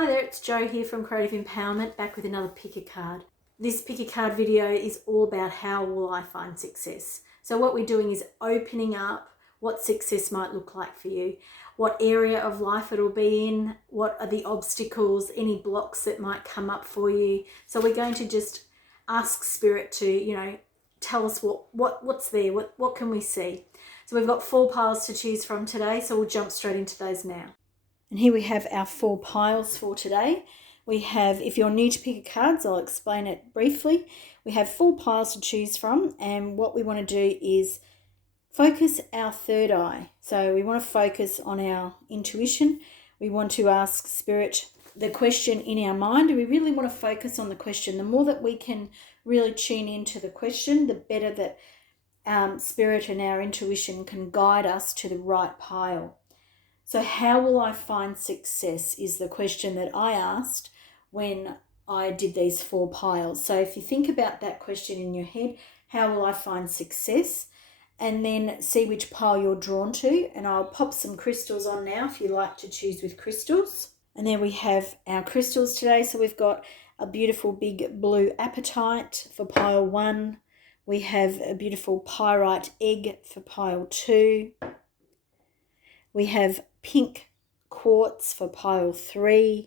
Hi there, it's Jo here from Creative Empowerment, back with another pick a card. This pick a card video is all about how will I find success. So what we're doing is opening up what success might look like for you, what area of life it'll be in, what are the obstacles, any blocks that might come up for you. So we're going to just ask Spirit to, tell us what's there, what can we see. So we've got 4 piles to choose from today, so we'll jump straight into those now. And here we have our 4 piles for today. We have, if you're new to pick a cards, I'll explain it briefly. We have 4 piles to choose from, and what we want to do is focus our third eye. So we want to focus on our intuition. We want to ask Spirit the question in our mind. We really want to focus on the question. The more that we can really tune into the question, the better that Spirit and our intuition can guide us to the right pile. So how will I find success is the question that I asked when I did these 4 piles. So if you think about that question in your head, how will I find success? And then see which pile you're drawn to. And I'll pop some crystals on now if you like to choose with crystals. And then we have our crystals today. So we've got a beautiful big blue apatite for pile 1. We have a beautiful pyrite egg for pile 2. We have pink quartz for pile 3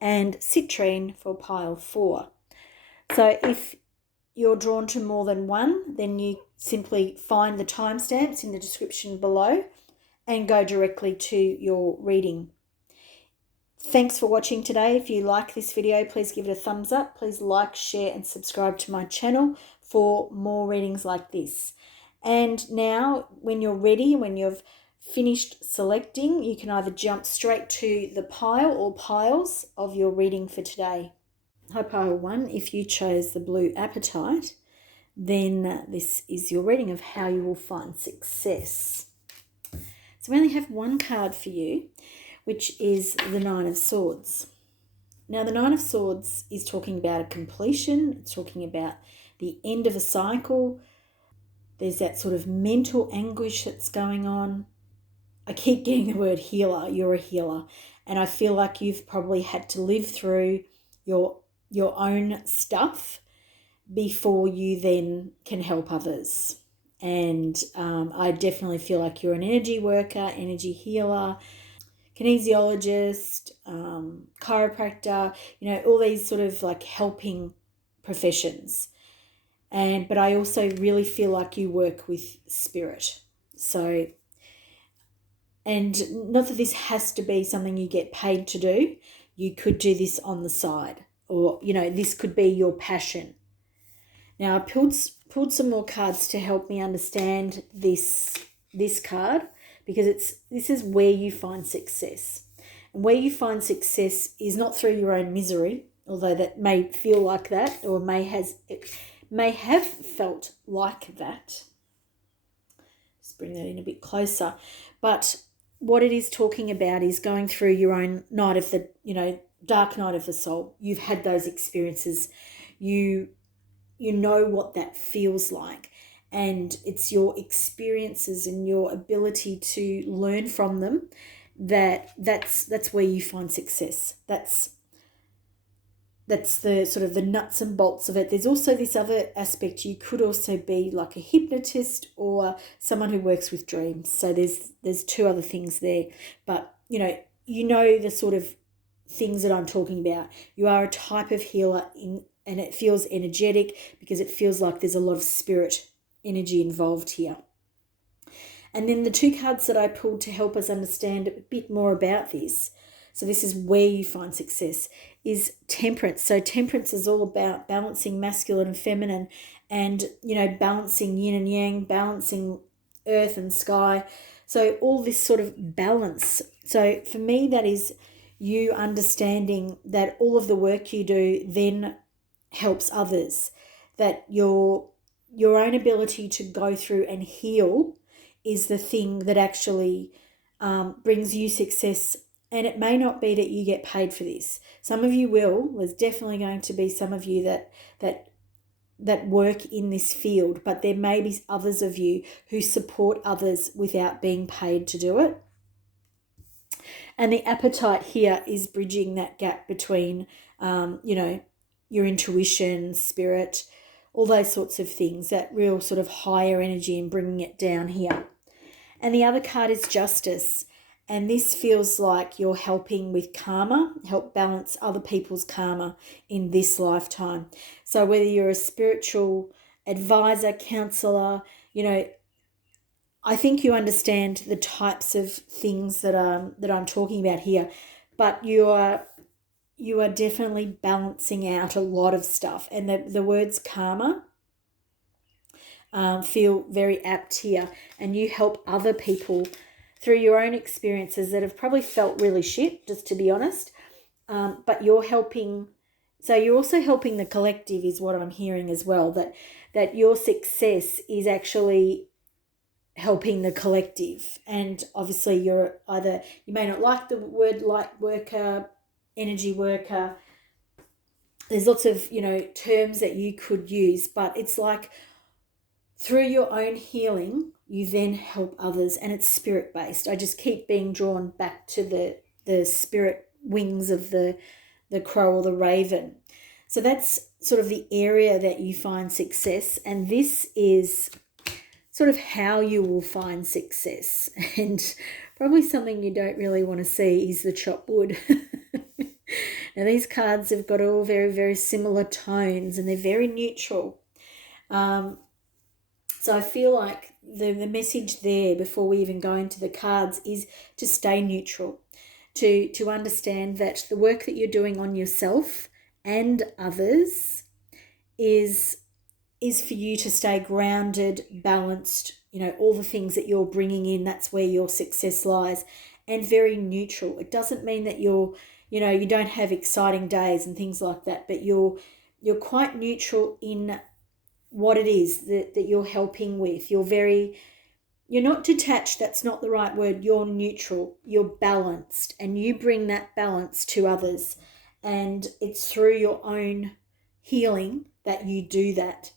and citrine for pile 4. So if you're drawn to more than one, then you simply find the timestamps in the description below and go directly to your reading. Thanks for watching today. If you like this video, please give it a thumbs up. Please like, share and subscribe to my channel for more readings like this. And now when you're ready, when you've finished selecting, you can either jump straight to the pile or piles of your reading for today. Hi pile 1, if you chose the blue apatite, then this is your reading of how you will find success. So we only have 1 card for you, which is the 9 of Swords. Now the 9 of Swords is talking about a completion, it's talking about the end of a cycle. There's that sort of mental anguish that's going on. I keep getting the word healer. You're a healer. And I feel like you've probably had to live through your own stuff before you then can help others. And I definitely feel like you're an energy worker, energy healer, kinesiologist, chiropractor, all these sort of like helping professions. But I also really feel like you work with spirit. So, and not that this has to be something you get paid to do. You could do this on the side, or, this could be your passion. Now, I pulled some more cards to help me understand this card, because this is where you find success. And where you find success is not through your own misery, although that may feel like that, or it may have felt like that. Just bring that in a bit closer. But what it is talking about is going through your own night of the, dark night of the soul. You've had those experiences. You know what that feels like. And it's your experiences and your ability to learn from them that's where you find success. That's the sort of the nuts and bolts of it. There's also this other aspect. You could also be like a hypnotist or someone who works with dreams. So there's 2 other things there. But, the sort of things that I'm talking about. You are a type of healer and it feels energetic because it feels like there's a lot of spirit energy involved here. And then the 2 cards that I pulled to help us understand a bit more about this, so this is where you find success, is Temperance. So Temperance is all about balancing masculine and feminine and, balancing yin and yang, balancing earth and sky. So all this sort of balance. So for me, that is you understanding that all of the work you do then helps others, that your own ability to go through and heal is the thing that actually brings you success. And it may not be that you get paid for this. Some of you will. There's definitely going to be some of you that work in this field, but there may be others of you who support others without being paid to do it. And the appetite here is bridging that gap between, your intuition, spirit, all those sorts of things, that real sort of higher energy, and bringing it down here. And the other card is Justice. And this feels like you're helping with karma, help balance other people's karma in this lifetime. So whether you're a spiritual advisor, counselor, I think you understand the types of things that I'm talking about here, but you are definitely balancing out a lot of stuff. And the words karma feel very apt here, and you help other people through your own experiences that have probably felt really shit, just to be honest. But you're helping, so you're also helping the collective, is what I'm hearing as well, that your success is actually helping the collective. And obviously you may not like the word light worker, energy worker. There's lots of, terms that you could use, but it's like through your own healing, you then help others, and it's spirit-based. I just keep being drawn back to the spirit wings of the crow or the raven. So that's sort of the area that you find success, and this is sort of how you will find success. And probably something you don't really want to see is the chopped wood. Now, these cards have got all very, very similar tones, and they're very neutral. So I feel like the message there, before we even go into the cards, is to stay neutral, to understand that the work that you're doing on yourself and others is for you to stay grounded, balanced, all the things that you're bringing in, that's where your success lies, and very neutral. It doesn't mean that you don't have exciting days and things like that, but you're quite neutral in what it is that you're helping with. You're not detached, that's not the right word. You're neutral, you're balanced, and you bring that balance to others. And it's through your own healing that you do that.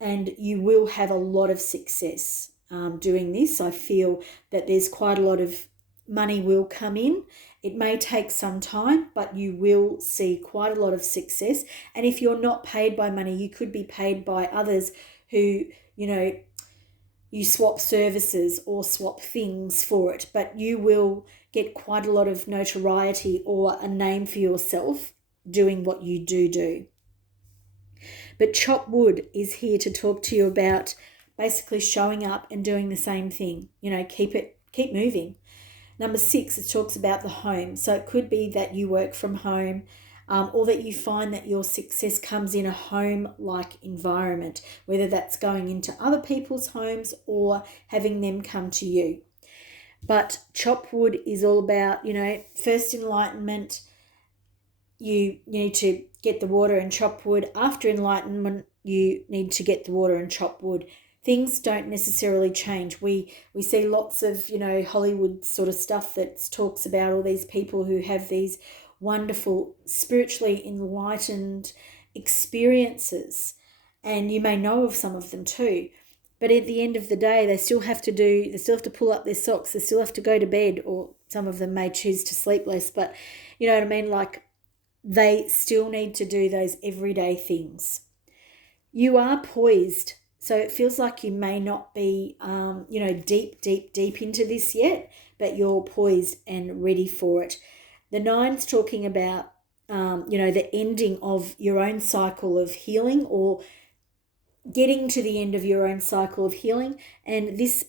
And you will have a lot of success doing this. I feel that there's quite a lot of money will come in. It may take some time, but you will see quite a lot of success. And if you're not paid by money, you could be paid by others who, you swap services or swap things for it, but you will get quite a lot of notoriety or a name for yourself doing what you do. But Chop Wood is here to talk to you about basically showing up and doing the same thing. Keep moving. Number 6, it talks about the home. So it could be that you work from home, or that you find that your success comes in a home-like environment, whether that's going into other people's homes or having them come to you. But Chop Wood is all about, first enlightenment, you need to get the water and chop wood. After enlightenment, you need to get the water and chop wood. Things don't necessarily change. We see lots of, Hollywood sort of stuff that talks about all these people who have these wonderful, spiritually enlightened experiences. And you may know of some of them too. But at the end of the day, they still have to pull up their socks. They still have to go to bed, or some of them may choose to sleep less. But you know what I mean? Like, they still need to do those everyday things. You are poised. So it feels like you may not be, deep into this yet, but you're poised and ready for it. The 9's talking about, the ending of your own cycle of healing, or getting to the end of your own cycle of healing. And this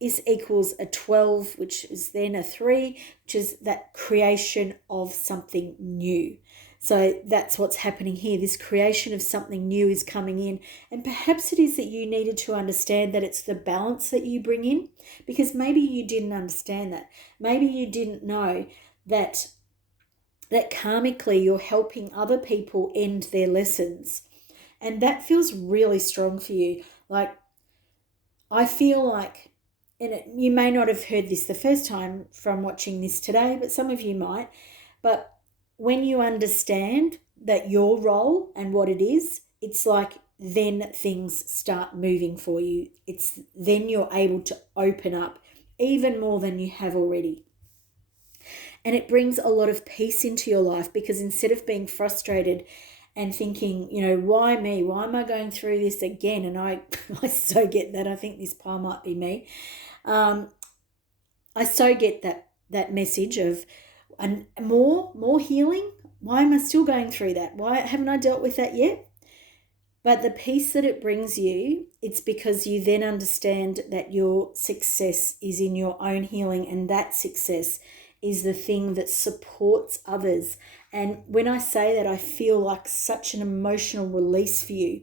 equals a 12, which is then a 3, which is that creation of something new. So that's what's happening here. This creation of something new is coming in. And perhaps it is that you needed to understand that it's the balance that you bring in, because maybe you didn't understand that. Maybe you didn't know that karmically you're helping other people end their lessons. And that feels really strong for you. Like, I feel like, you may not have heard this the first time from watching this today, but some of you might. But when you understand that your role and what it is, it's like then things start moving for you. It's then you're able to open up even more than you have already. And it brings a lot of peace into your life, because instead of being frustrated and thinking, why me? Why am I going through this again? And I so get that. I think this pile might be me. I so get that message of more healing. Why am I still going through that? Why haven't I dealt with that yet? But the peace that it brings you, it's because you then understand that your success is in your own healing, and that success is the thing that supports others. And when I say that, I feel like such an emotional release for you,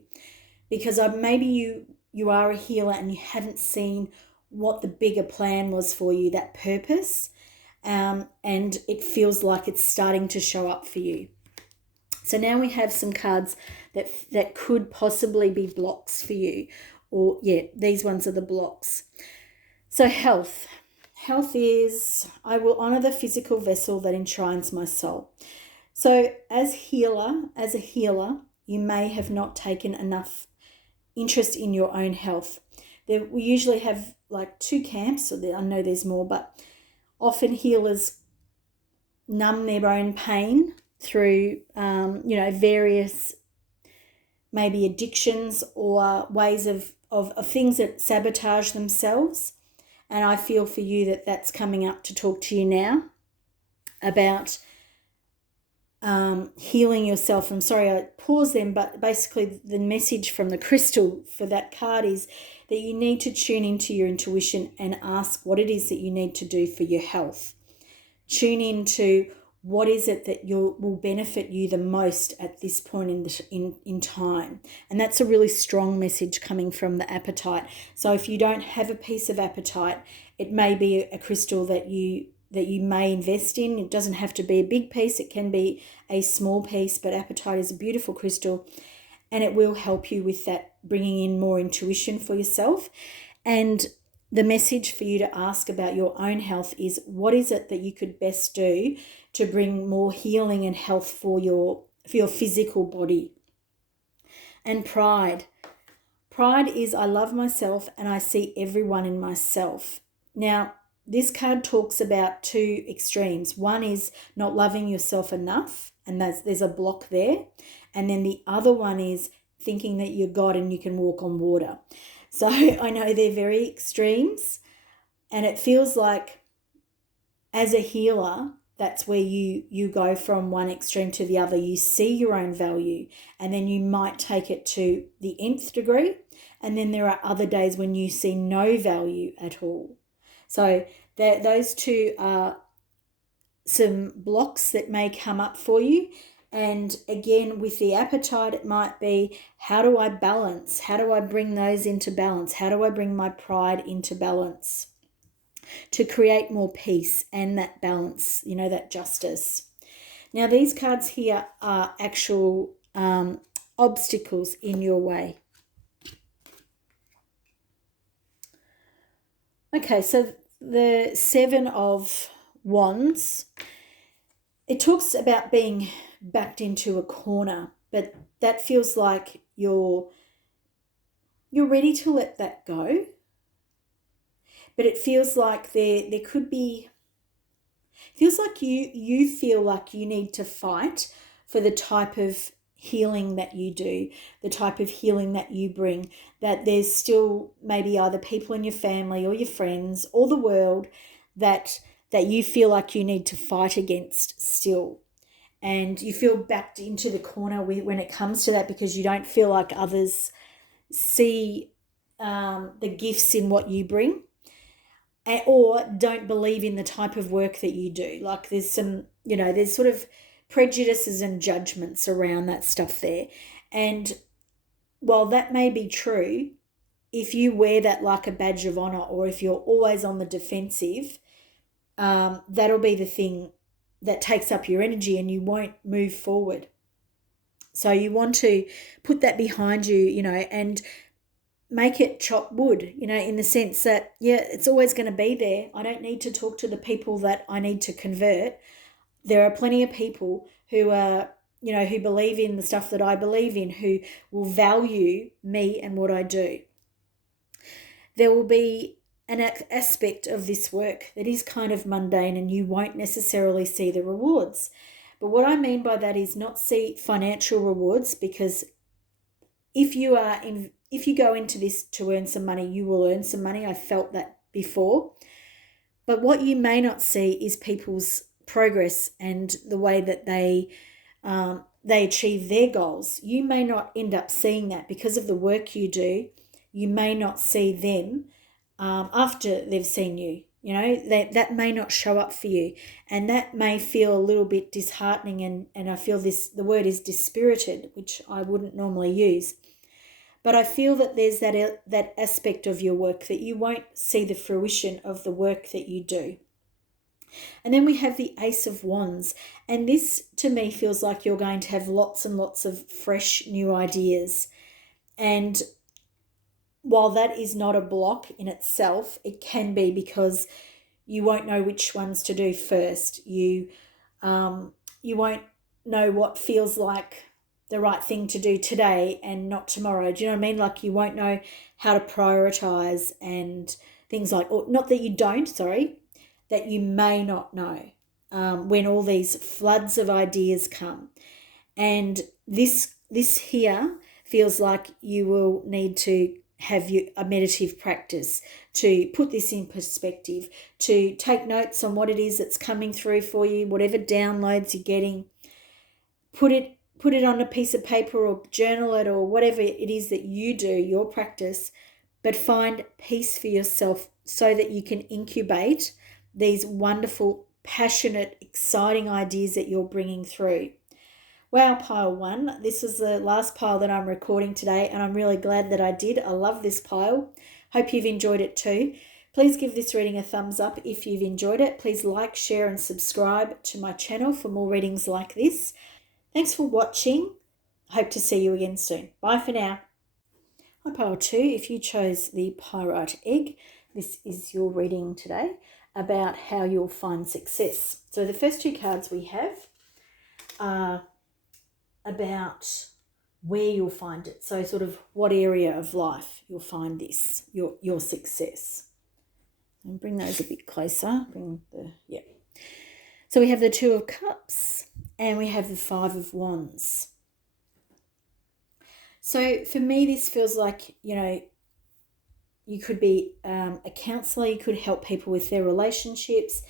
because maybe you are a healer and you haven't seen what the bigger plan was for you, that purpose, and it feels like it's starting to show up for you. So now we have some cards that could possibly be blocks for you, or these ones are the blocks. So health is, I will honor the physical vessel that enshrines my soul. So as a healer, you may have not taken enough interest in your own health. We usually have like two camps, or I know there's more, but often healers numb their own pain through, various maybe addictions or ways of things that sabotage themselves. And I feel for you that that's coming up to talk to you now about healing yourself. I'm sorry I paused them, but basically the message from the crystal for that card is that you need to tune into your intuition and ask what it is that you need to do for your health. Tune into what is it that will benefit you the most at this point in time. And that's a really strong message coming from the apatite. So if you don't have a piece of apatite, it may be a crystal that you may invest in. It doesn't have to be a big piece. It can be a small piece, but apatite is a beautiful crystal, and it will help you with that, bringing in more intuition for yourself. And the message for you to ask about your own health is, what is it that you could best do to bring more healing and health for your physical body? And pride is, I love myself and I see everyone in myself. Now, this card talks about two extremes. One is not loving yourself enough, and there's a block there. And then the other one is thinking that you're God and you can walk on water. So I know they're very extremes, and it feels like as a healer, that's where you go from one extreme to the other. You see your own value, and then you might take it to the nth degree, and then there are other days when you see no value at all. So those two are some blocks that may come up for you. And again, with the apatite, it might be, how do I balance? How do I bring those into balance? How do I bring my pride into balance to create more peace and that balance, that justice? Now, these cards here are actual obstacles in your way. Okay, so the Seven of Wands, it talks about being backed into a corner, but that feels like you're ready to let that go. But it feels like there could be, feels like you feel like you need to fight for the type of healing that you do, the type of healing that you bring, that there's still maybe either people in your family or your friends or the world that you feel like you need to fight against still. And you feel backed into the corner when it comes to that, because you don't feel like others see the gifts in what you bring, or don't believe in the type of work that you do. Like there's some, there's sort of prejudices and judgments around that stuff there. And while that may be true, if you wear that like a badge of honor, or if you're always on the defensive, that'll be the thing that takes up your energy and you won't move forward. So you want to put that behind you, and make it chop wood, in the sense that, it's always going to be there. I don't need to talk to the people that I need to convert. There are plenty of people who are, who believe in the stuff that I believe in, who will value me and what I do. There will be aspect of this work that is kind of mundane and you won't necessarily see the rewards. But what I mean by that is not see financial rewards, because if you go into this to earn some money, you will earn some money. I felt that before. But what you may not see is people's progress and the way that they achieve their goals. You may not end up seeing that because of the work you do. You may not see them after they've seen you. You know, that may not show up for you, and that may feel a little bit disheartening, and I feel the word is dispirited, which I wouldn't normally use. But I feel that there's that aspect of your work that you won't see the fruition of the work that you do. And then we have the Ace of Wands, and this to me feels like you're going to have lots and lots of fresh new ideas. And while that is not a block in itself, it can be because you won't know which ones to do first. You won't know what feels like the right thing to do today and not tomorrow. Do you know what I mean? Like you won't know how to prioritize and things like, or not that you don't, sorry, that you may not know when all these floods of ideas come. And this here feels like you will need to have a meditative practice to put this in perspective, to take notes on what it is that's coming through for you, whatever downloads you're getting. Put it on a piece of paper or journal it or whatever it is that you do, your practice, but find peace for yourself so that you can incubate these wonderful, passionate, exciting ideas that you're bringing through. Wow, pile 1. This is the last pile that I'm recording today, and I'm really glad that I did. I love this pile. Hope you've enjoyed it too. Please give this reading a thumbs up if you've enjoyed it. Please like, share, and subscribe to my channel for more readings like this. Thanks for watching. Hope to see you again soon. Bye for now. On pile 2, if you chose the Pyrite Egg, this is your reading today about how you'll find success. So the first 2 cards we have are about where you'll find it. So sort of what area of life you'll find this, your success. And bring those a bit closer. So we have the 2 of Cups and we have the 5 of Wands. So for me, this feels like, you could be a counsellor. You could help people with their relationships.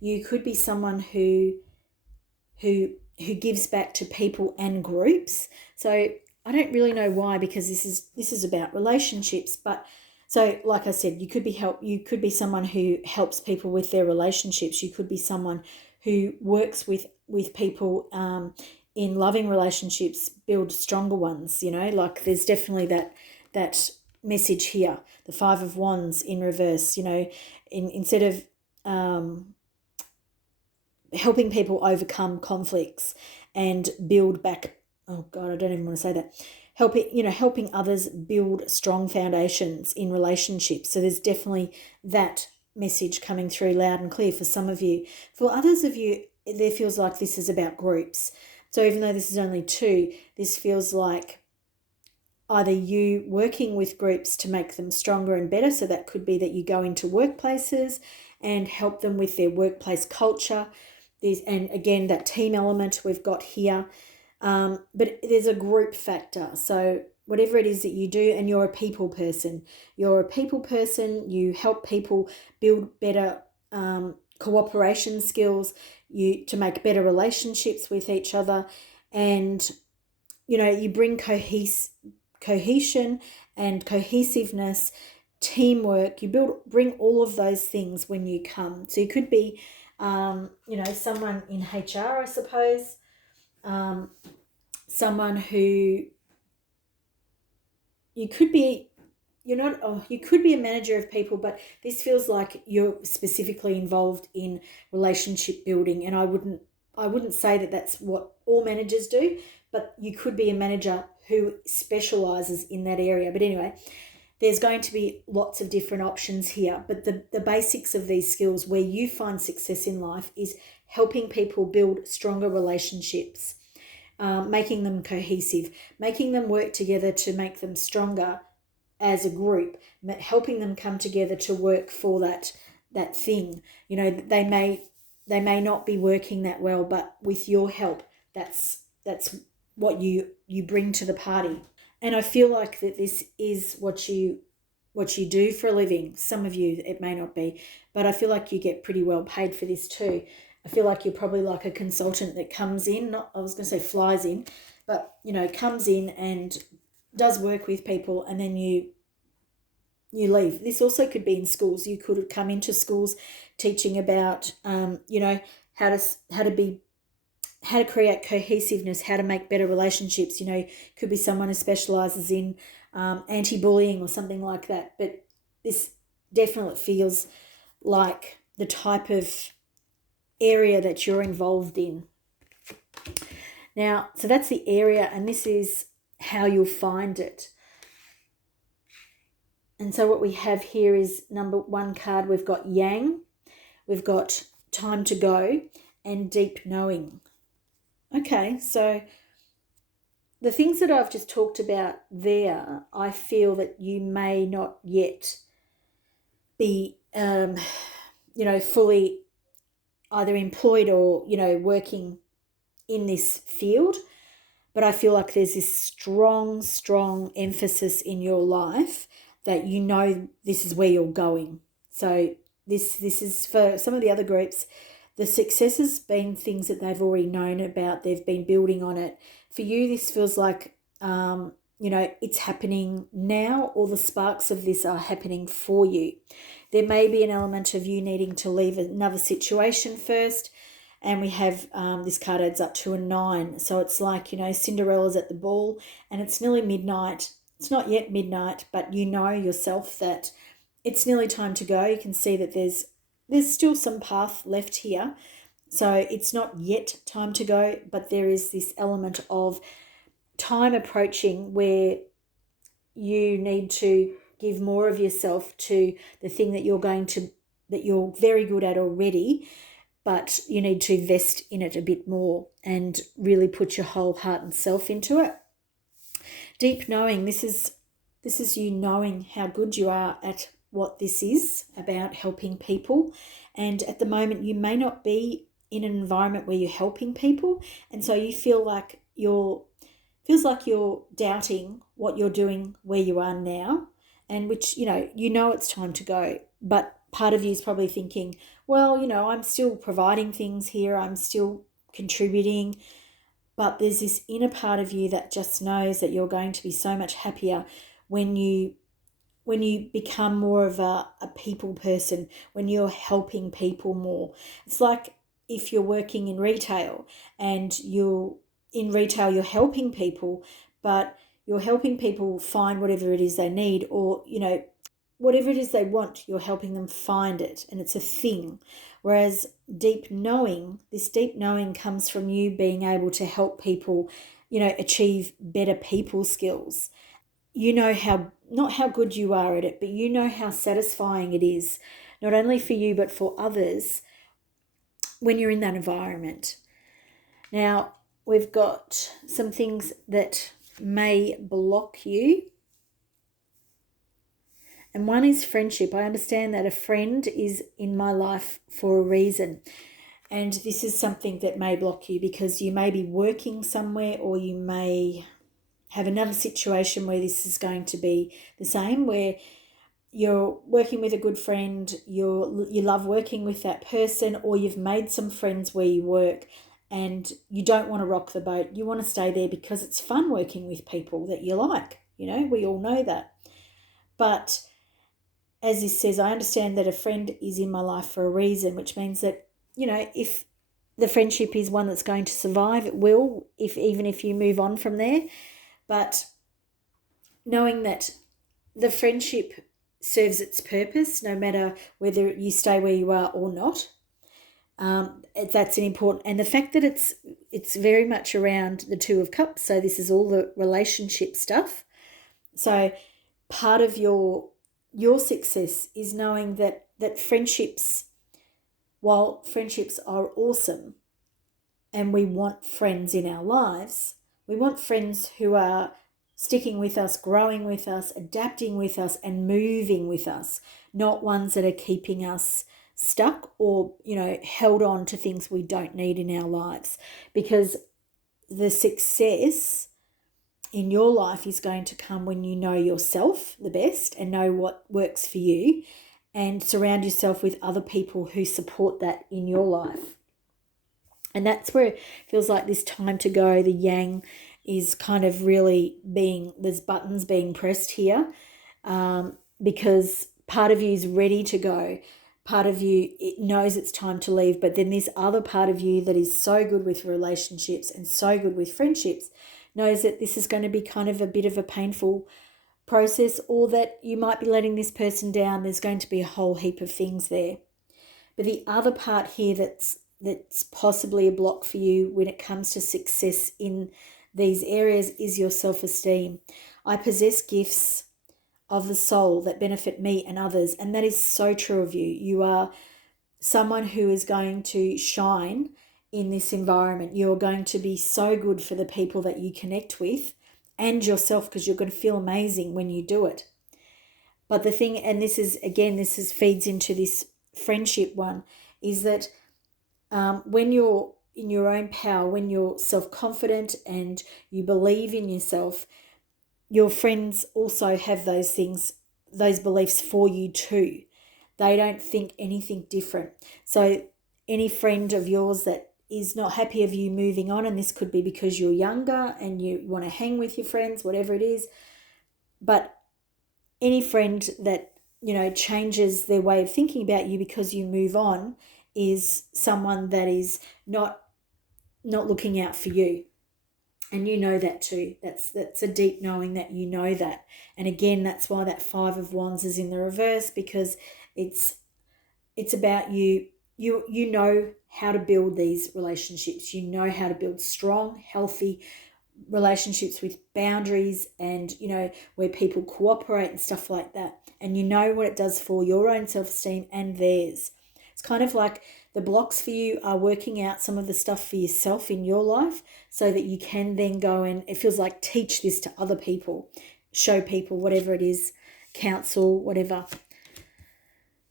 You could be someone who gives back to people and groups. So I don't really know why, because this is about relationships. But so like I said, you could be someone who helps people with their relationships. You could be someone who works with people in loving relationships, build stronger ones. Like there's definitely that message here. The 5 of Wands in reverse. Instead of helping people overcome conflicts and build back. Oh God, I don't even want to say that. Helping others build strong foundations in relationships. So there's definitely that message coming through loud and clear for some of you. For others of you, there feels like this is about groups. So even though this is only 2, this feels like either you working with groups to make them stronger and better. So that could be that you go into workplaces and help them with their workplace culture. And again, that team element we've got here. But there's a group factor. So whatever it is that you do, and you're a people person. You help people build better cooperation skills, to make better relationships with each other. And, you bring cohesion and cohesiveness, teamwork. You bring all of those things when you come. So you could be someone in HR, I suppose, someone who you could be a manager of people, but this feels like you're specifically involved in relationship building. And I wouldn't say that that's what all managers do, but you could be a manager who specializes in that area. But anyway, there's going to be lots of different options here, but the basics of these skills where you find success in life is helping people build stronger relationships, making them cohesive, making them work together to make them stronger as a group, helping them come together to work for that thing. You know, they may not be working that well, but with your help, that's what you bring to the party. And I feel like that this is what you do for a living. Some of you, it may not be, but I feel like you get pretty well paid for this too. I feel like you're probably like a consultant that comes in, not, I was going to say flies in, but, you know, comes in and does work with people, and then you leave. This also could be in schools. You could come into schools teaching about, you know, how to create cohesiveness, how to make better relationships. You know, could be someone who specialises in anti-bullying or something like that. But this definitely feels like the type of area that you're involved in. Now, so that's the area, and this is how you'll find it. And so what we have here is number 1 card. We've got Yang, we've got Time to Go, and Deep Knowing. Okay, so the things that I've just talked about there, I feel that you may not yet be, you know, fully either employed or, you know, working in this field. But I feel like there's this strong emphasis in your life that you know this is where you're going. So this is for some of the other groups. The success has been things that they've already known about. They've been building on it. For you, this feels like, you know, it's happening now, or the sparks of this are happening for you. There may be an element of you needing to leave another situation first. And we have this card adds up to a 9. So it's like, you know, Cinderella's at the ball and it's nearly midnight. It's not yet midnight, but you know yourself that it's nearly time to go. You can see that there's still some path left here. So it's not yet time to go, but there is this element of time approaching where you need to give more of yourself to the thing that you're very good at already, but you need to invest in it a bit more and really put your whole heart and self into it. Deep Knowing, this is you knowing how good you are at what this is about, helping people. And at the moment, you may not be in an environment where you're helping people, and so you feel like you're doubting what you're doing where you are now, and which, you know it's time to go. But part of you is probably thinking, well, you know, I'm still providing things here, I'm still contributing, but there's this inner part of you that just knows that you're going to be so much happier when you become more of a people person, when you're helping people more. It's like if you're working in retail and you're helping people, but you're helping people find whatever it is they need, or, you know, whatever it is they want, you're helping them find it, and it's a thing. Whereas this deep knowing comes from you being able to help people, you know, achieve better people skills. You know not how good you are at it, but you know how satisfying it is, not only for you, but for others when you're in that environment. Now, we've got some things that may block you. And one is friendship. I understand that a friend is in my life for a reason. And this is something that may block you because you may be working somewhere, or you may have another situation where this is going to be the same, where you're working with a good friend, you love working with that person, or you've made some friends where you work and you don't want to rock the boat. You want to stay there because it's fun working with people that you like. You know, we all know that. But as this says, I understand that a friend is in my life for a reason, which means that, you know, if the friendship is one that's going to survive, it will, even if you move on from there. But knowing that the friendship serves its purpose, no matter whether you stay where you are or not, that's an important. And the fact that it's very much around the 2 of Cups, so this is all the relationship stuff. So part of your success is knowing that friendships, while friendships are awesome and we want friends in our lives, we want friends who are sticking with us, growing with us, adapting with us, and moving with us, not ones that are keeping us stuck or, held on to things we don't need in our lives. Because the success in your life is going to come when you know yourself the best and know what works for you, and surround yourself with other people who support that in your life. And that's where it feels like this time to go, the yang is kind of really there's buttons being pressed here, because part of you is ready to go. Part of you, it knows it's time to leave, but then this other part of you that is so good with relationships and so good with friendships knows that this is going to be kind of a bit of a painful process, or that you might be letting this person down. There's going to be a whole heap of things there. But the other part here that's possibly a block for you when it comes to success in these areas is your self-esteem. I possess gifts of the soul that benefit me and others, and that is so true of you. You are someone who is going to shine in this environment. You're going to be so good for the people that you connect with and yourself, because you're going to feel amazing when you do it. But the thing, and this feeds into this friendship one, is that when you're in your own power, when you're self-confident and you believe in yourself, your friends also have those things, those beliefs for you too. They don't think anything different. So any friend of yours that is not happy of you moving on, and this could be because you're younger and you want to hang with your friends, whatever it is, but any friend that, changes their way of thinking about you because you move on is someone that is not looking out for you. And you know that too. That's a deep knowing that you know that. And again, that's why that 5 of Wands is in the reverse, because it's about you. You know how to build these relationships. You know how to build strong, healthy relationships with boundaries and, where people cooperate and stuff like that. And you know what it does for your own self-esteem and theirs. It's kind of like the blocks for you are working out some of the stuff for yourself in your life, so that you can then go and, it feels like, teach this to other people, show people, whatever it is, counsel, whatever.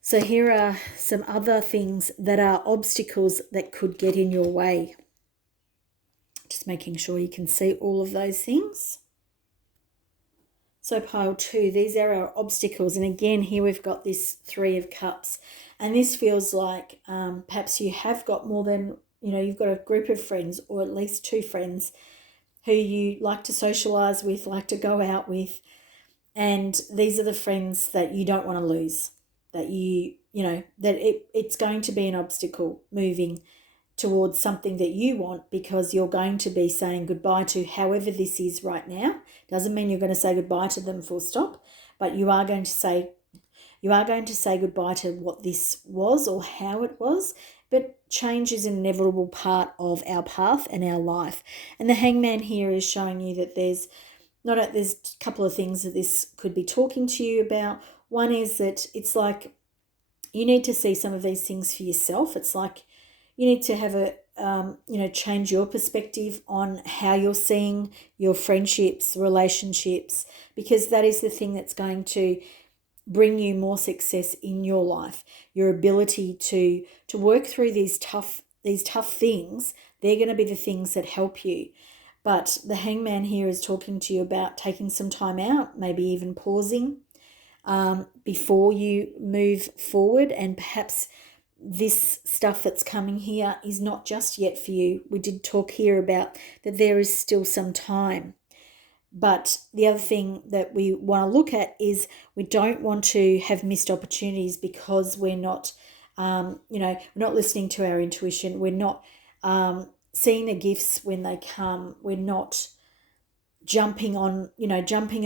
So here are some other things that are obstacles that could get in your way. Just making sure you can see all of those things. So pile 2, these are our obstacles. And again, here we've got this 3 of Cups. And this feels like perhaps you have got more than, you've got a group of friends, or at least 2 friends who you like to socialise with, like to go out with. And these are the friends that you don't want to lose, that it's going to be an obstacle moving towards something that you want, because you're going to be saying goodbye to however this is right now. Doesn't mean you're going to say goodbye to them full stop, but you are going to say goodbye to what this was or how it was. But change is an inevitable part of our path and our life. And the Hangman here is showing you that there's a couple of things that this could be talking to you about. One is that it's like you need to see some of these things for yourself. It's like you need to have change your perspective on how you're seeing your friendships, relationships, because that is the thing that's going to bring you more success in your life. Your ability to work through these tough things, they're going to be the things that help you. But the Hangman here is talking to you about taking some time out, maybe even pausing before you move forward, and perhaps this stuff that's coming here is not just yet for you. We did talk here about that there is still some time. But the other thing that we want to look at is we don't want to have missed opportunities because we're not, we're not listening to our intuition. We're not seeing the gifts when they come. We're not jumping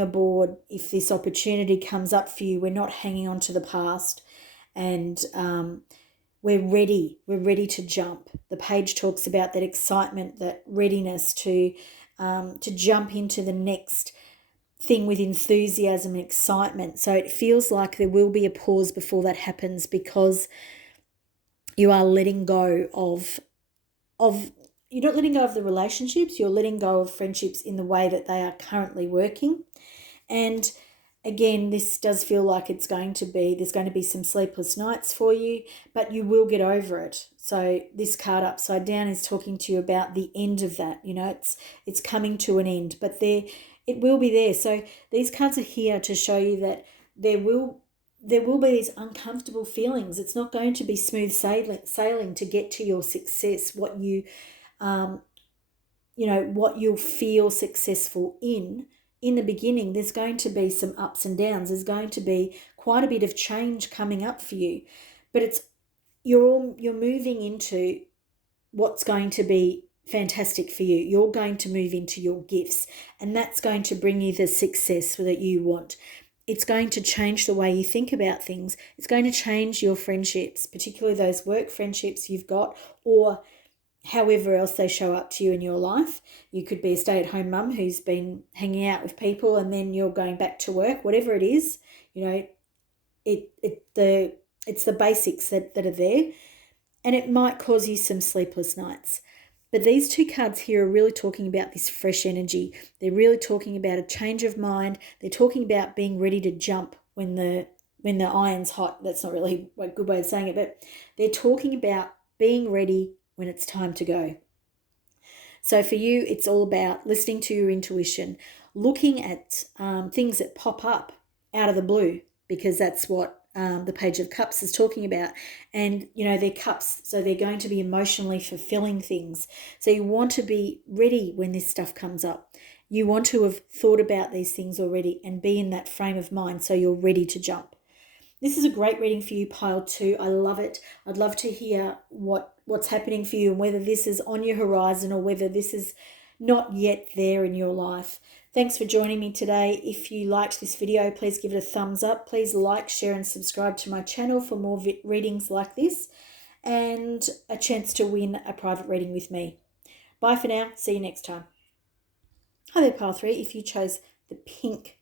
aboard if this opportunity comes up for you. We're not hanging on to the past, and we're ready to jump. The page talks about that excitement, that readiness to jump into the next thing with enthusiasm and excitement. So it feels like there will be a pause before that happens, because you are letting go of you're not letting go of the relationships, you're letting go of friendships in the way that they are currently working. And again, this does feel like there's going to be some sleepless nights for you, but you will get over it. So this card upside down is talking to you about the end of that. It's coming to an end, but it will be there. So these cards are here to show you that there will be these uncomfortable feelings. It's not going to be smooth sailing to get to your success, what what you'll feel successful in the beginning. There's going to be some ups and downs. There's going to be quite a bit of change coming up for you, but you're moving into what's going to be fantastic for you. You're going to move into your gifts, and that's going to bring you the success that you want. It's going to change the way you think about things. It's going to change your friendships, particularly those work friendships you've got, or however else they show up to you in your life. You could be a stay-at-home mum who's been hanging out with people and then you're going back to work. Whatever it is, it's the basics that are there, and it might cause you some sleepless nights. But these two cards here are really talking about this fresh energy. They're really talking about a change of mind. They're talking about being ready to jump when the iron's hot. That's not really a good way of saying it, but they're talking about being ready when it's time to go. So for you, it's all about listening to your intuition, looking at things that pop up out of the blue, because that's what the Page of Cups is talking about. And, they're cups, so they're going to be emotionally fulfilling things. So you want to be ready when this stuff comes up. You want to have thought about these things already and be in that frame of mind so you're ready to jump. This is a great reading for you, pile 2. I love it. I'd love to hear what's happening for you and whether this is on your horizon or whether this is not yet there in your life. Thanks for joining me today. If you liked this video, please give it a thumbs up. Please like, share and subscribe to my channel for more readings like this and a chance to win a private reading with me. Bye for now. See you next time. Hi there, pile 3. If you chose the pink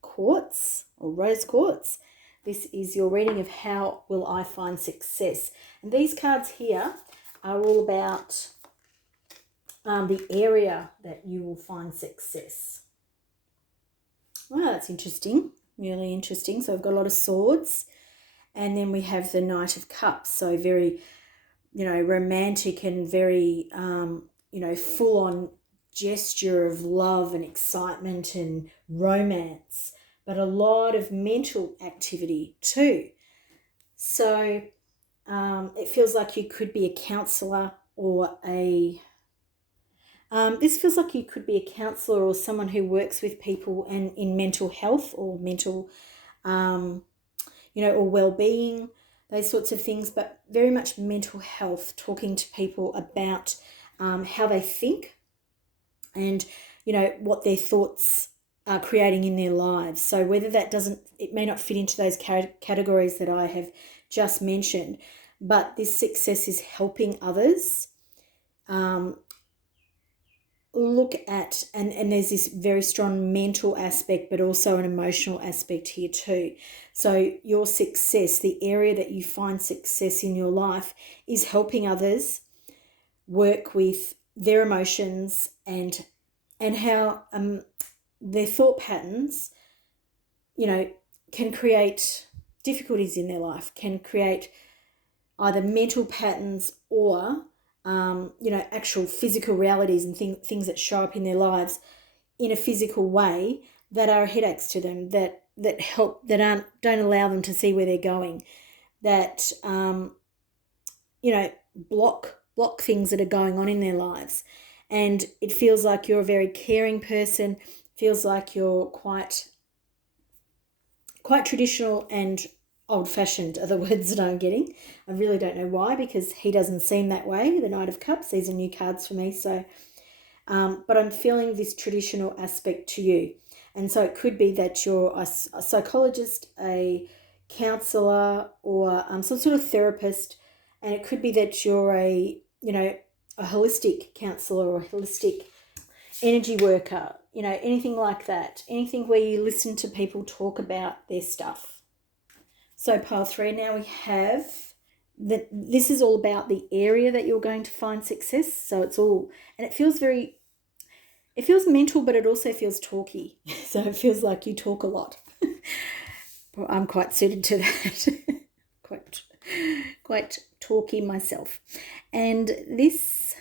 quartz or rose quartz, this is your reading of how will I find success. And these cards here are all about the area that you will find success. Wow, that's interesting. Really interesting. So I've got a lot of swords. And then we have the Knight of Cups. So very, romantic and very, full-on gesture of love and excitement and romance, but a lot of mental activity too. So it feels like you could be a counsellor or this feels like you could be a counsellor or someone who works with people and in mental health or mental, or well-being, those sorts of things, but very much mental health, talking to people about how they think and, what their thoughts are creating in their lives. So whether it may not fit into those categories that I have just mentioned, but this success is helping others look at, and there's this very strong mental aspect, but also an emotional aspect here too. So your success, the area that you find success in your life, is helping others work with their emotions and how their thought patterns, can create difficulties in their life, can create either mental patterns or, actual physical realities and things that show up in their lives in a physical way that are headaches to them, that don't allow them to see where they're going, that, block things that are going on in their lives. And it feels like you're a very caring person, feels like you're quite traditional and old-fashioned are the words that I'm getting. I really don't know why, because he doesn't seem that way, the Knight of Cups. These are new cards for me. So, but I'm feeling this traditional aspect to you. And so it could be that you're a psychologist, a counsellor, or some sort of therapist. And it could be that you're a holistic counsellor or a holistic energy worker, anything like that. Anything where you listen to people talk about their stuff. So pile 3, now we have this is all about the area that you're going to find success. So it's all, and it feels mental, but it also feels talky. So it feels like you talk a lot. Well, I'm quite suited to that. quite talky myself. And this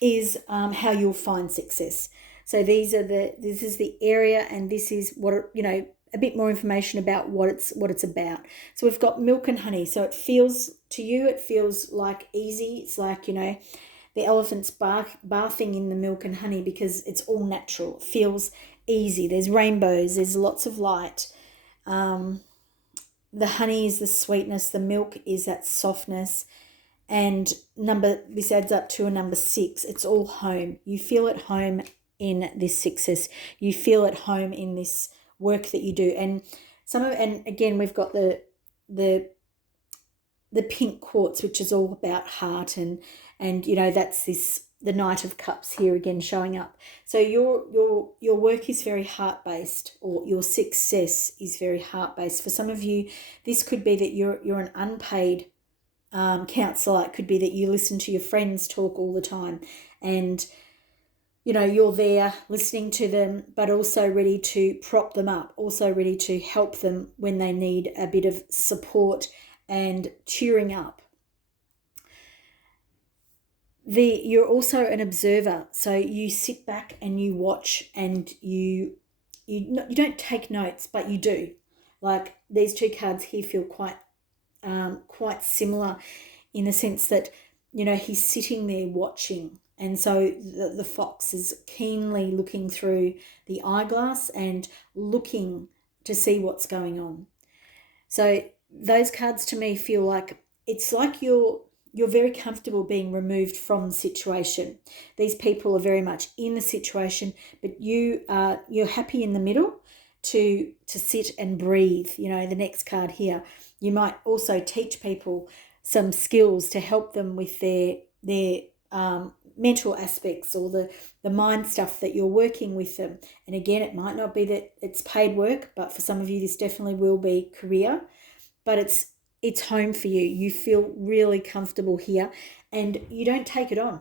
is how you'll find success. So this is the area, and this is what, a bit more information about what it's about. So we've got milk and honey. So it feels like easy. It's like, the elephant's bathing in the milk and honey because it's all natural. It feels easy. There's rainbows. There's lots of light. The honey is the sweetness. The milk is that softness. And this adds up to a number 6. It's all home. You feel at home in this success. You feel at home in this work that you do. And and again, we've got the pink quartz, which is all about heart, and that's the Knight of Cups here again showing up. So your work is very heart-based, or your success is very heart-based. For some of you, this could be that you're an unpaid counsellor. It could be that you listen to your friends talk all the time, and you're there listening to them, but also ready to prop them up, also ready to help them when they need a bit of support and cheering up. You're also an observer, so you sit back and you watch, and you don't take notes, but you do. Like these two cards here feel quite similar in the sense that he's sitting there watching, and so the fox is keenly looking through the eyeglass and looking to see what's going on. So those cards to me feel like it's like you're very comfortable being removed from the situation. These people are very much in the situation, but you're happy in the middle to sit and breathe. The next card here, you might also teach people some skills to help them with their mental aspects, or the mind stuff that you're working with them. And again, it might not be that it's paid work, but for some of you, this definitely will be career. But it's home for you. You feel really comfortable here, and you don't take it on.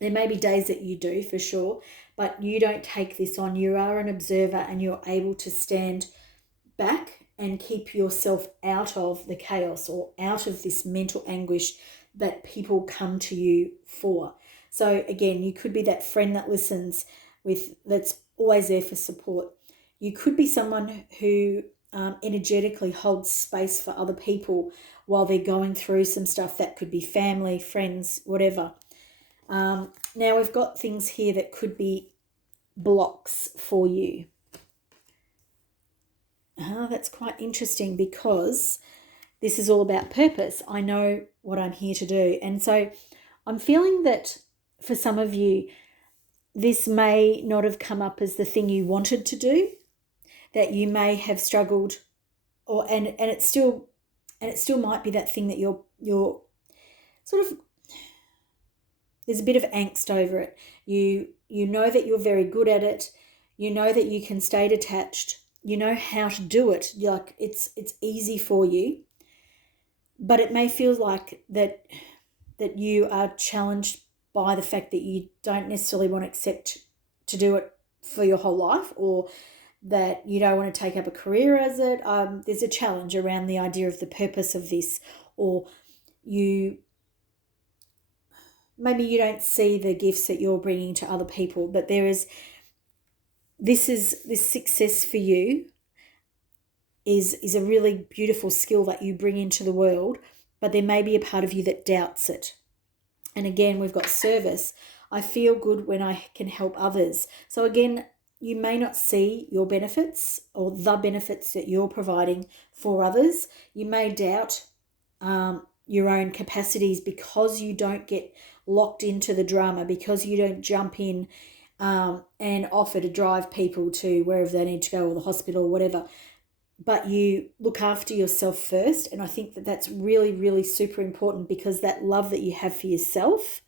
There may be days that you do, for sure, but you don't take this on. You are an observer, and you're able to stand back and keep yourself out of the chaos or out of this mental anguish that people come to you for. So again, you could be that friend that listens, that's always there for support. You could be someone who energetically holds space for other people while they're going through some stuff. That could be family, friends, whatever. Now we've got things here that could be blocks for you. That's quite interesting, because this is all about purpose. I know what I'm here to do. And so I'm feeling that for some of you, this may not have come up as the thing you wanted to do, that you may have struggled, and it still might be that thing that you're sort of, there's a bit of angst over it. You know that you're very good at it. You know that you can stay detached. You know how to do it. Like it's easy for you. But it may feel like that you are challenged by the fact that you don't necessarily want to accept to do it for your whole life, or that you don't want to take up a career as it. There's a challenge around the idea of the purpose of this, or maybe you don't see the gifts that you're bringing to other people, but this success for you is a really beautiful skill that you bring into the world, but there may be a part of you that doubts it. And again, we've got service. I feel good when I can help others. So again, you may not see your benefits or the benefits that you're providing for others. You may doubt your own capacities because you don't get locked into the drama, because you don't jump in and offer to drive people to wherever they need to go, or the hospital or whatever. But you look after yourself first. And I think that that's really, really super important, because that love that you have for yourself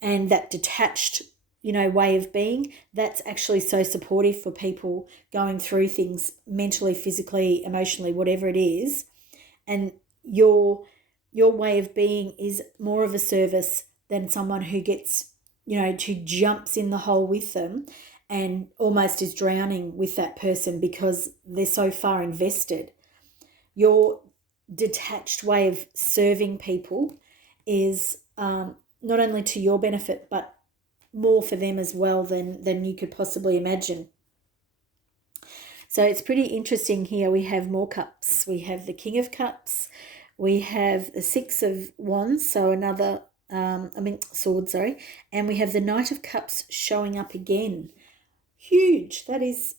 and that detached, way of being, that's actually so supportive for people going through things mentally, physically, emotionally, whatever it is. And you're your way of being is more of a service than someone who gets, who jumps in the hole with them and almost is drowning with that person because they're so far invested. Your detached way of serving people is not only to your benefit, but more for them as well than you could possibly imagine. So it's pretty interesting here. We have more cups. We have the King of Cups. We have the Six of Wands, so another, Swords, sorry. And we have the Knight of Cups showing up again. Huge. Now these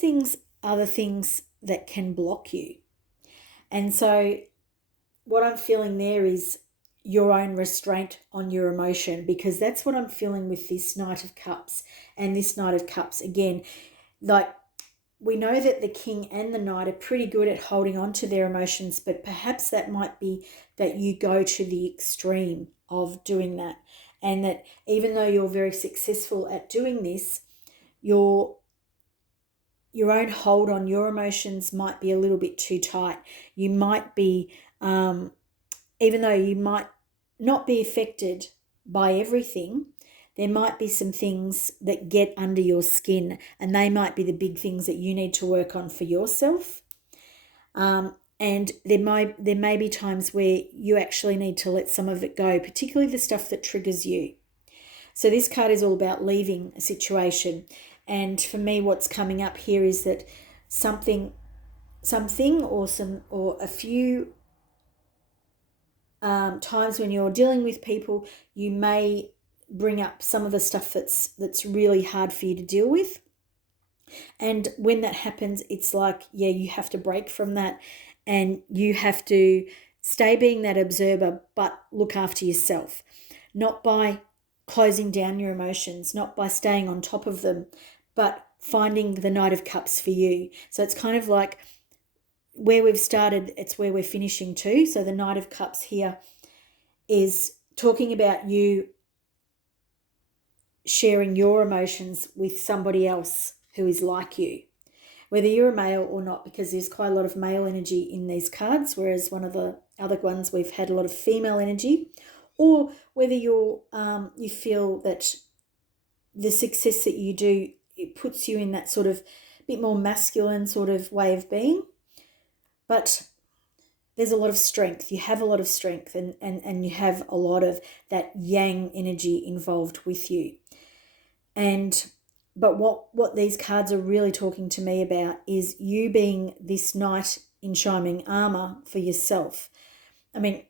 things are the things that can block you. And so what I'm feeling there is your own restraint on your emotion, because that's what I'm feeling with this Knight of Cups and this Knight of Cups again. Like, we know that the King and the Knight are pretty good at holding on to their emotions, but perhaps that might be that you go to the extreme of doing that, and that even though you're very successful at doing this, your own hold on your emotions might be a little bit too tight. You might be, even though you might not be affected by everything, there might be some things that get under your skin, and they might be the big things that you need to work on for yourself. And there may be times where you actually need to let some of it go, particularly the stuff that triggers you. So this card is all about leaving a situation. And for me, what's coming up here is that something or a few times when you're dealing with people, you may bring up some of the stuff that's really hard for you to deal with. And when that happens, it's like, yeah, you have to break from that, and you have to stay being that observer, but look after yourself, not by closing down your emotions, not by staying on top of them, but finding the Knight of Cups for you. So it's kind of like where we've started, it's where we're finishing too. So the Knight of Cups here is talking about you sharing your emotions with somebody else who is like you, whether you're a male or not, because there's quite a lot of male energy in these cards, whereas one of the other ones we've had a lot of female energy, or whether you feel that the success that you do, it puts you in that sort of bit more masculine sort of way of being. But there's a lot of strength. You have a lot of strength, and you have a lot of that yang energy involved with you. But what these cards are really talking to me about is you being this knight in shining armor for yourself. I mean,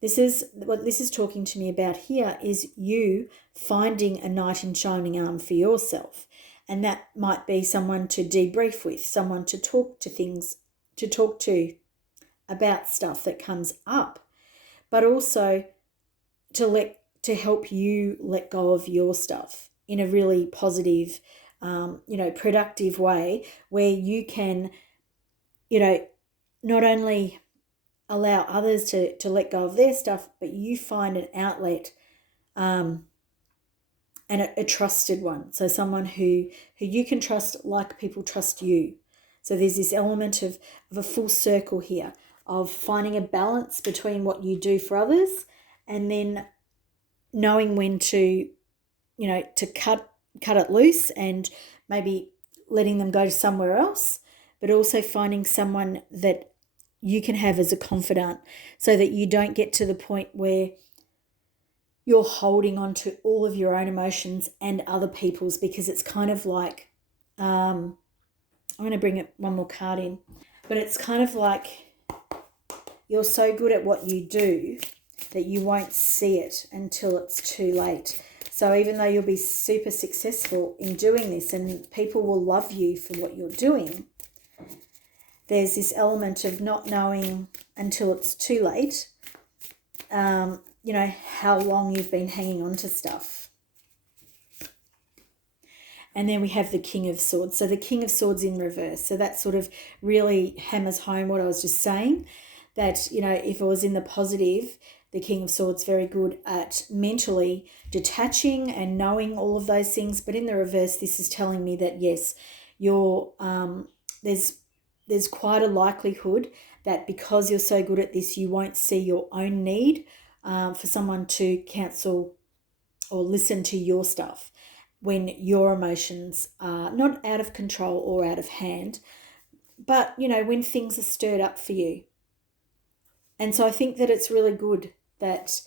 this is what this is talking to me about here, is you finding a knight in shining armor for yourself. And that might be someone to debrief with, someone to talk to about stuff that comes up, but also to help you let go of your stuff in a really positive, productive way, where you can, not only allow others to let go of their stuff, but you find an outlet, and a trusted one. So someone who you can trust, like people trust you. So there's this element of a full circle here, of finding a balance between what you do for others, and then knowing when to cut it loose and maybe letting them go to somewhere else, but also finding someone that you can have as a confidant, so that you don't get to the point where you're holding on to all of your own emotions and other people's, because it's kind of like, I'm going to bring one more card in, but it's kind of like you're so good at what you do that you won't see it until it's too late. So even though you'll be super successful in doing this and people will love you for what you're doing, there's this element of not knowing until it's too late, how long you've been hanging on to stuff. And then we have the King of Swords. So the King of Swords in reverse. So that sort of really hammers home what I was just saying, that, if it was in the positive, the King of Swords very good at mentally detaching and knowing all of those things. But in the reverse, this is telling me that, yes, there's quite a likelihood that because you're so good at this, you won't see your own need for someone to cancel or listen to your stuff when your emotions are not out of control or out of hand, but, you know, when things are stirred up for you. And so I think that it's really good that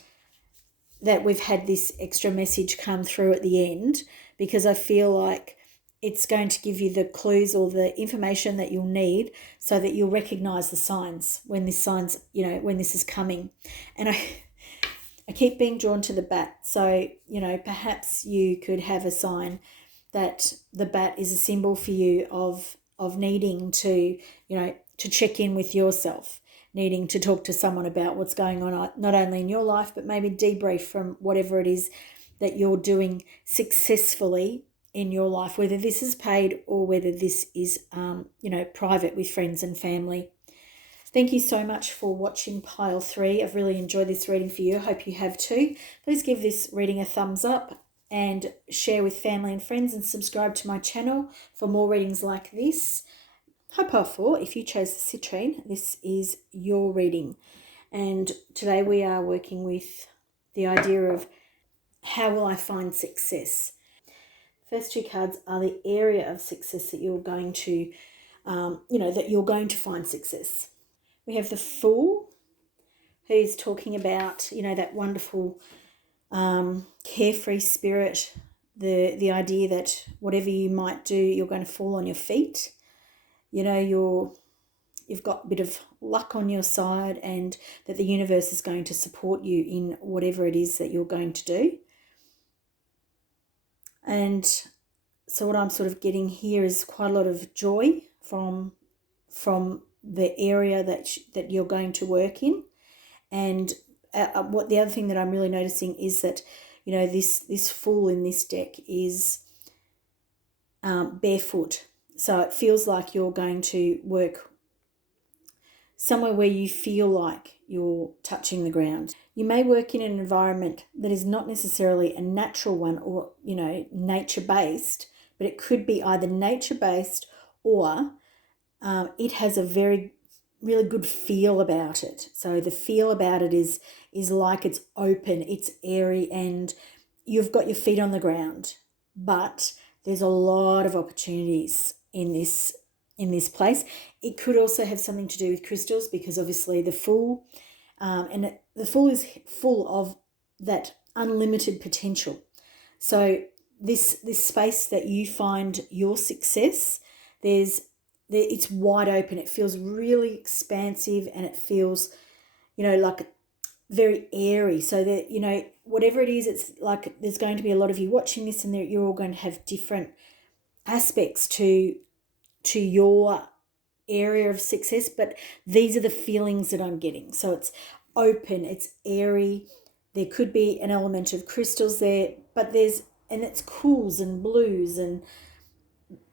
we've had this extra message come through at the end, because I feel like it's going to give you the clues or the information that you'll need so that you'll recognize the signs when this is coming. And I keep being drawn to the bat. So, you know, perhaps you could have a sign that the bat is a symbol for you of needing to, you know, to check in with yourself, needing to talk to someone about what's going on, not only in your life, but maybe debrief from whatever it is that you're doing successfully in your life, whether this is paid or whether this is, private with friends and family. Thank you so much for watching Pile 3. I've really enjoyed this reading for you. I hope you have too. Please give this reading a thumbs up and share with family and friends, and subscribe to my channel for more readings like this. Pile 4, if you chose the citrine, this is your reading. And today we are working with the idea of how will I find success? First two cards are the area of success that you're going to, that you're going to find success. We have the Fool, who's talking about, you know, that wonderful carefree spirit, the idea that whatever you might do, you're going to fall on your feet. You know, you've got a bit of luck on your side, and that the universe is going to support you in whatever it is that you're going to do. And so what I'm sort of getting here is quite a lot of joy from the area that you're going to work in. And what the other thing that I'm really noticing is that, you know, this Fool in this deck is barefoot. So it feels like you're going to work somewhere where you feel like you're touching the ground. You may work in an environment that is not necessarily a natural one or, you know, nature-based, but it could be either nature-based or it has a really good feel about it. So the feel about it is like it's open, it's airy, and you've got your feet on the ground. But there's a lot of opportunities in this place. It could also have something to do with crystals, because obviously the Fool, the Fool is full of that unlimited potential. So this space that you find your success, it's wide open. It feels really expansive, and it feels, you know, like very airy. So that, you know, whatever it is, it's like there's going to be a lot of you watching this, and you're all going to have different aspects to your area of success, but these are the feelings that I'm getting. So it's open, it's airy, there could be an element of crystals there, but it's cools and blues,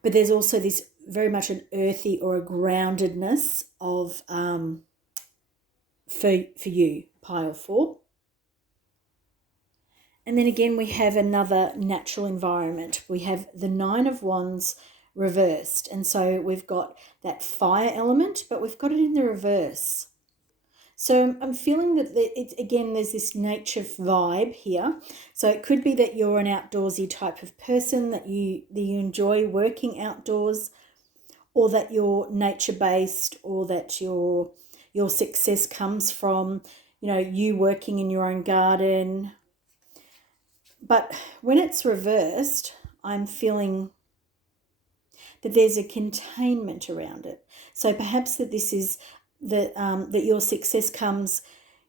but there's also this very much an earthy or a groundedness of for you, Pile 4. And then again we have another natural environment. We have the Nine of Wands reversed, and so we've got that fire element, but we've got it in the reverse. So I'm feeling that there's this nature vibe here. So it could be that you're an outdoorsy type of person, that you enjoy working outdoors, or that you're nature-based, or that your success comes from, you know, you working in your own garden. But when it's reversed, I'm feeling that there's a containment around it. So perhaps that this is that your success comes,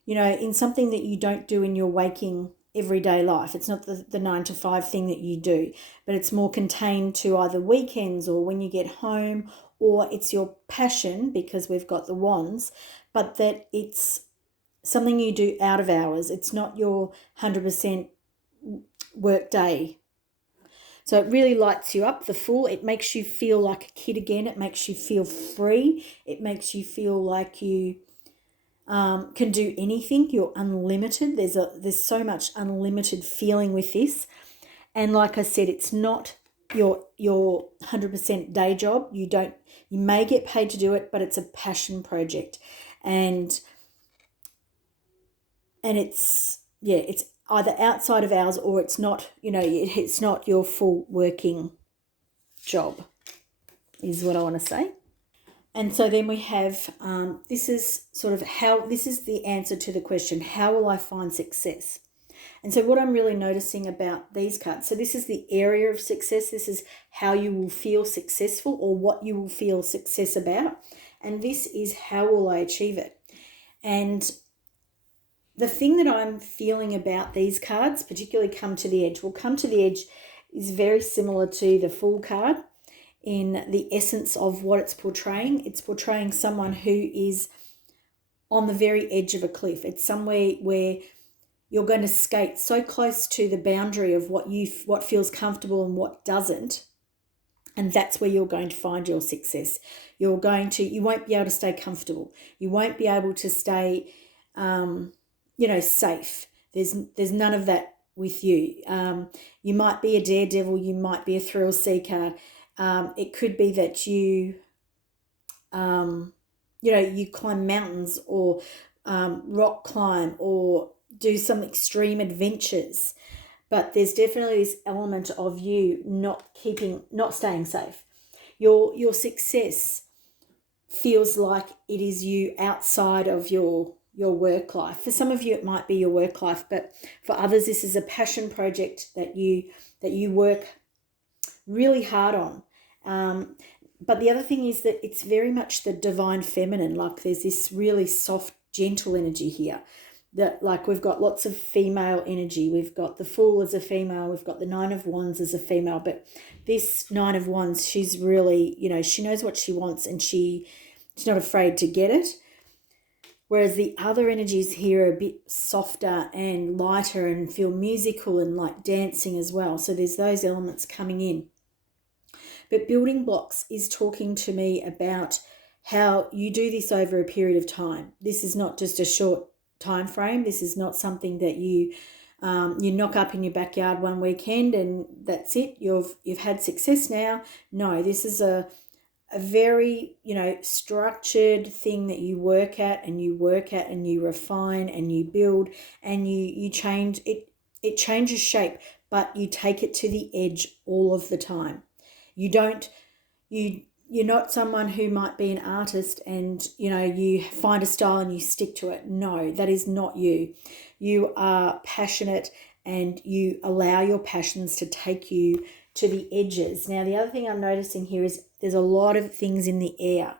you know, in something that you don't do in your waking everyday life. It's not the 9 to 5 thing that you do, but it's more contained to either weekends or when you get home, or it's your passion, because we've got the wands, but that it's something you do out of hours. It's not your 100% work day. So it really lights you up, the Fool. It makes you feel like a kid again. It makes you feel free. It makes you feel like you can do anything. You're unlimited. There's so much unlimited feeling with this. And like I said, it's not your 100% day job. You may get paid to do it, but it's a passion project. and it's either outside of hours or it's not, it's not your full working job, is what I want to say. And so then we have, this is the answer to the question, how will I find success? And so what I'm really noticing about these cards, so this is the area of success. This is how you will feel successful or what you will feel success about. And this is how will I achieve it? And the thing that I'm feeling about these cards, particularly Come to the Edge, Come to the Edge is very similar to the Fool card in the essence of what it's portraying. It's portraying someone who is on the very edge of a cliff. It's somewhere where you're going to skate so close to the boundary of what feels comfortable and what doesn't, and that's where you're going to find your success. You won't be able to stay comfortable. You won't be able to stay, safe. There's none of that with you. You might be a daredevil. You might be a thrill seeker. It could be that you climb mountains or rock climb or do some extreme adventures. But there's definitely this element of you not staying safe. Your success feels like it is you outside of your work life. For some of you, it might be your work life, but for others, this is a passion project that you work really hard on. But the other thing is that it's very much the divine feminine. Like there's this really soft, gentle energy here. That like we've got lots of female energy. We've got the Fool as a female. We've got the Nine of Wands as a female. But this Nine of Wands, she's really, she knows what she wants and she's not afraid to get it. Whereas the other energies here are a bit softer and lighter and feel musical and like dancing as well. So there's those elements coming in. But Building Blocks is talking to me about how you do this over a period of time. This is not just a short time frame. This is not something that you knock up in your backyard one weekend and that's it. You've had success now. No, this is a very structured thing that you work at and you refine and you build and you change it. It changes shape, but you take it to the edge all of the time. You're not someone who might be an artist and, you find a style and you stick to it. No, that is not you. You are passionate and you allow your passions to take you to the edges. Now, the other thing I'm noticing here is there's a lot of things in the air.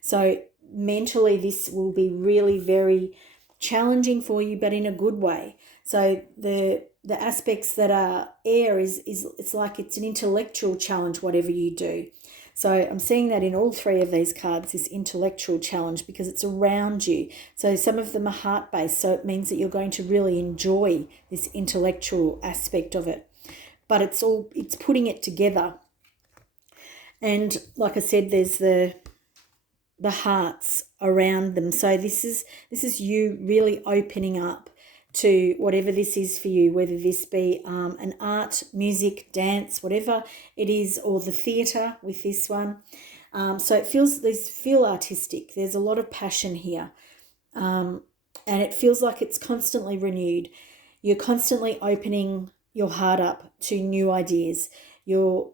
So mentally, this will be really very challenging for you, but in a good way. So the aspects that are air is it's like it's an intellectual challenge, whatever you do. So I'm seeing that in all three of these cards, this intellectual challenge, because it's around you. So some of them are heart-based, so it means that you're going to really enjoy this intellectual aspect of it. But it's putting it together. And like I said, there's the hearts around them. So this is you really opening up to whatever this is for you, whether this be an art, music, dance, whatever it is, or the theatre with this one. So these feel artistic. There's a lot of passion here. And it feels like it's constantly renewed. You're constantly opening your heart up to new ideas. You're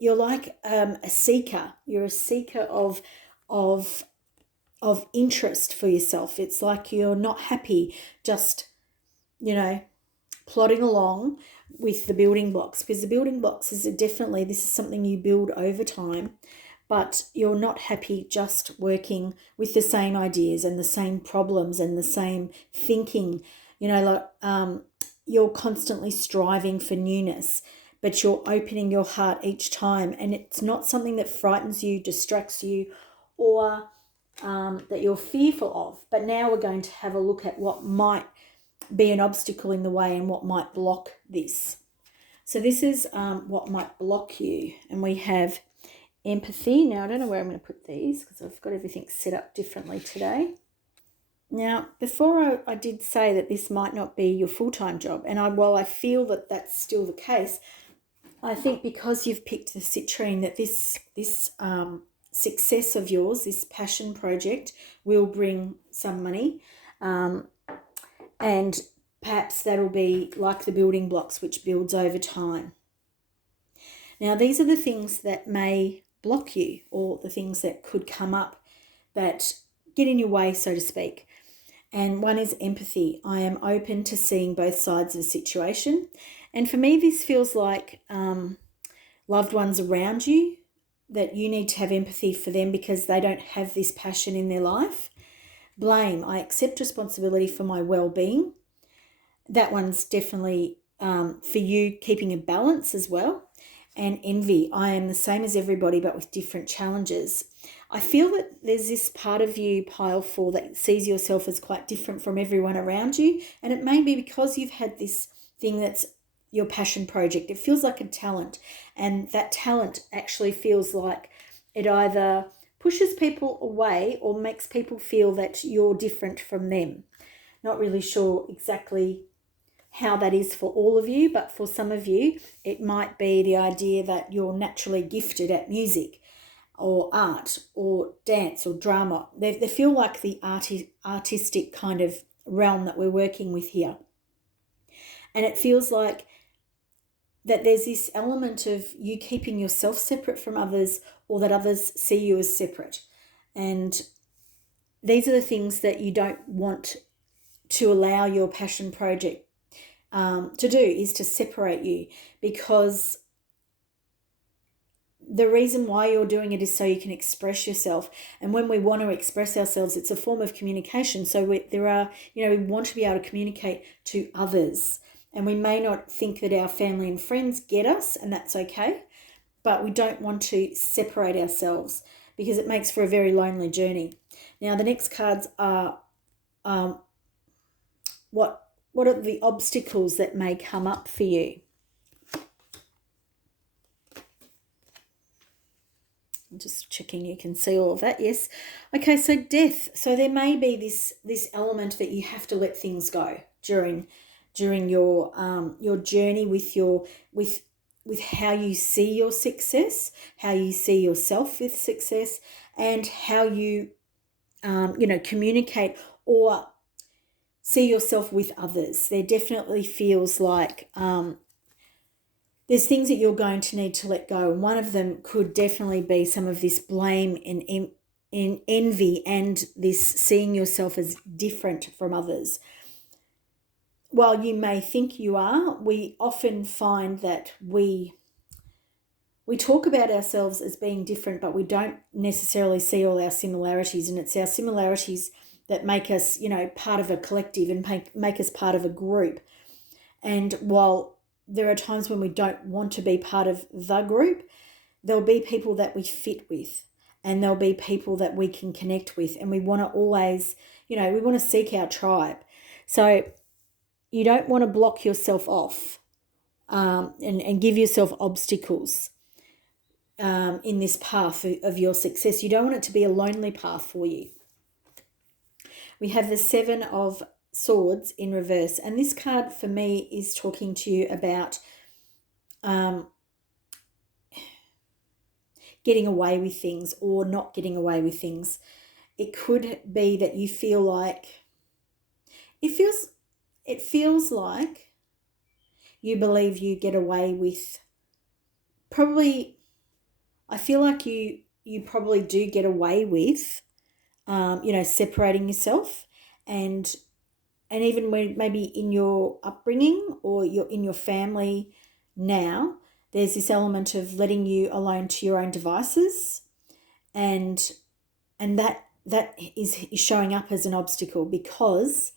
like a seeker. You're a seeker of interest for yourself. It's like you're not happy just, plodding along with the building blocks, because the building blocks this is something you build over time, but you're not happy just working with the same ideas and the same problems and the same thinking. You're constantly striving for newness, but you're opening your heart each time, and it's not something that frightens you, distracts you, or that you're fearful of. But now we're going to have a look at what might be an obstacle in the way and what might block this. So this is what might block you. And we have empathy. Now, I don't know where I'm going to put these because I've got everything set up differently today. Now, before I did say that this might not be your full-time job, and while I feel that that's still the case, I think because you've picked the citrine that this success of yours, this passion project, will bring some money. And perhaps that'll be like the building blocks, which builds over time. Now, these are the things that may block you, or the things that could come up that get in your way, so to speak. And one is empathy. I am open to seeing both sides of the situation. And for me, this feels like loved ones around you, that you need to have empathy for them because they don't have this passion in their life. Blame. I accept responsibility for my well-being. That one's definitely for you, keeping a balance as well. And envy. I am the same as everybody, but with different challenges. I feel that there's this part of you, pile 4, that sees yourself as quite different from everyone around you. And it may be because you've had this thing that's your passion project. It feels like a talent. And that talent actually feels like it either pushes people away or makes people feel that you're different from them. Not really sure exactly how that is for all of you, but for some of you, it might be the idea that you're naturally gifted at music or art or dance or drama. They feel like the artistic kind of realm that we're working with here. And it feels like that there's this element of you keeping yourself separate from others, or that others see you as separate. And these are the things that you don't want to allow your passion project to do, is to separate you, because the reason why you're doing it is so you can express yourself. And when we want to express ourselves, it's a form of communication. So we want to be able to communicate to others. And we may not think that our family and friends get us, and that's okay. But we don't want to separate ourselves because it makes for a very lonely journey. Now, the next cards are what are the obstacles that may come up for you? I'm just checking you can see all of that. Yes. Okay, so death. So there may be this element that you have to let things go during your journey with how you see your success, how you see yourself with success, and how you communicate or see yourself with others. There definitely feels like there's things that you're going to need to let go. And one of them could definitely be some of this blame and envy, and this seeing yourself as different from others. While you may think you are, we often find that we talk about ourselves as being different, but we don't necessarily see all our similarities. And it's our similarities that make us, part of a collective and make us part of a group. And while there are times when we don't want to be part of the group, there'll be people that we fit with, and there'll be people that we can connect with. And we want to always, we want to seek our tribe. So you don't want to block yourself off and give yourself obstacles in this path of your success. You don't want it to be a lonely path for you. We have the 7 of Swords in reverse. And this card for me is talking to you about getting away with things or not getting away with things. It could be that you feel like it feels like you believe you get away with I feel like you probably do get away with separating yourself, and even when maybe in your upbringing or in your family now, there's this element of letting you alone to your own devices, and that is showing up as an obstacle because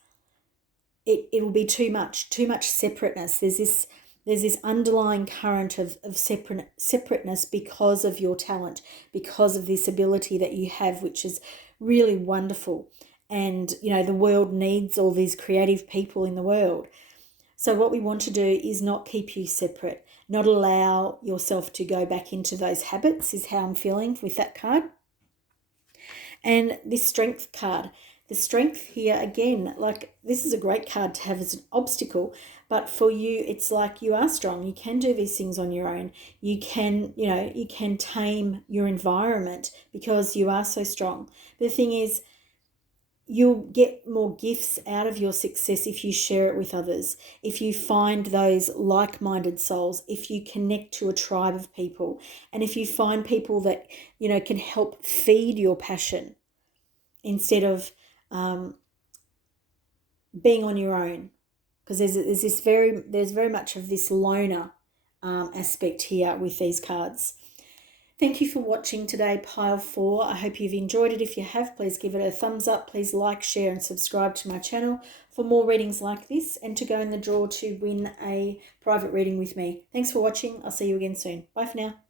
it will be too much separateness. There's this underlying current of separateness because of your talent, because of this ability that you have, which is really wonderful. And, the world needs all these creative people in the world. So what we want to do is not keep you separate, not allow yourself to go back into those habits, is how I'm feeling with that card. And this strength card, the strength here, again, like this is a great card to have as an obstacle, But for you, it's like you are strong. You can do these things on your own. You can, you can tame your environment because you are so strong. The thing is, you'll get more gifts out of your success if you share it with others, if you find those like-minded souls, if you connect to a tribe of people, and if you find people that, can help feed your passion instead of being on your own. Because there's very much of this loner aspect here with these cards. Thank you for watching today, Pile 4. I hope you've enjoyed it. If you have, please give it a thumbs up. Please like, share and subscribe to my channel for more readings like this and to go in the draw to win a private reading with me. Thanks for watching. I'll see you again soon. Bye for now.